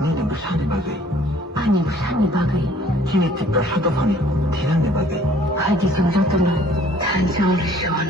Nini besani bagai. Ani besani bagai. Kini tipe satu fani tiran bagai. Haji Jumlatullah Tanjung Lishon.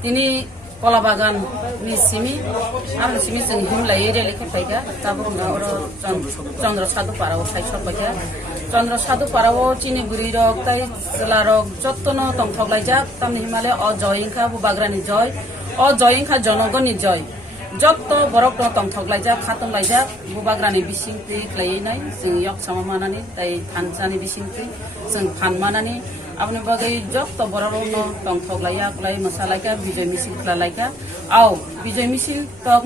Ini kola bagan misimi, am misimi sing himla area lekhe paiga, tabur na oro Chandra Sadhu parao sai sor paiga, Chandra Sadhu parao chini buri rok tai sela rok jottono tongthok laijak tamni himale o joyingkha bu bagrani joy, o joyingkha jonogoni joy. Jotto borok no tongthok laijak khatom laijak bu bagrani bisingti khlai nai sing yok sama manani tai thansani bisingti sing phan manani আপনি বাগাই যত বড় ন টংথক লাইয়া ক্লাই মশালাইকা বিজয় মিছিল ক্লালাইকা আও বিজয় মিছিল তক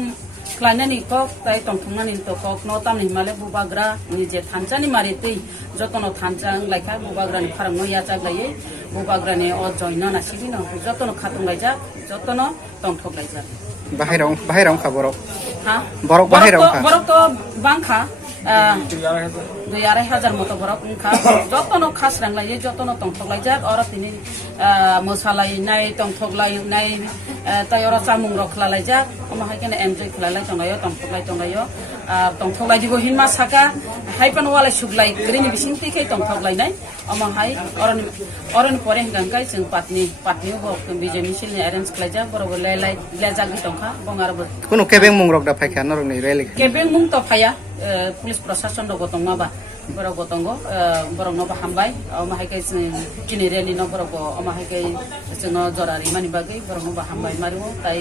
ক্লাইনানি cock তাই টংথংনানি তো কক ন তাম হিমালে বুবাগ্রা নিজে থানচানি মারিতেই যত ন থানচাং লাইকা বুবাগ্রানি ফারাং নয়া চাগলাইয়ে bubagrani o joino na sibino jotono khatung laijak jotono tongthok laijak bahirong kha borok ha borok bahirong kha borok to bangkha 2,500 মতো বরক উনখা যতনো খাসরাং লাইয়ে যতনো তংথকলাই যাক অর তিনি মোসালাই নাই তংথকলাই নাই তাই অর চামুং রখলালাই যাক আমাহাই কেন এনজয় খলালাই তংলাইও তংথকলাই আর তংথকলাই দিগো হিনমা সাকা হাইপান ওয়ালাই সুগলাই গ্রিনি বিসিংতি খাই তংথকলাই নাই আমাহাই অরনি পরে হিগাংকাই जों পাটনিও বক বিজয় মিছিলনি অ্যারেঞ্জ খলাই যাক বরবো লেলাই লেজাগি তংখা বঙ্গারবো কোনো কেবেং মুং rok da phaikha norok ni rally কেবেং মুং তো ফায়া পুলিশ প্রশাসন rho গতং মাবা borok gotongo borok no bahambai amahai kai generally no borok amahai kai no jorari mani bagai borok no bahambai maru tai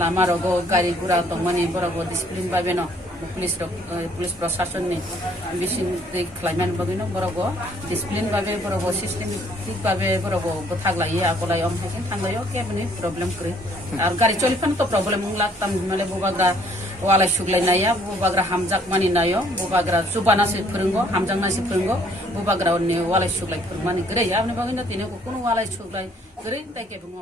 lama rogo gari gura tongmani borok discipline babe no police proshashan ni bisin de climate bagai no borok discipline babe borok systematic babe borok bothaglai akolai amahai kai tanglayo kebni problem kre ar gari cholifan to problem ungla tam male bobagra walai suglai naya bubagra hamjak mani nayo bubagra subana se phurungo hamjang na se phurungo bubagra ni walai suglai phurmani grei apni bagina tine ko kono walai suglai grei tai ke bungo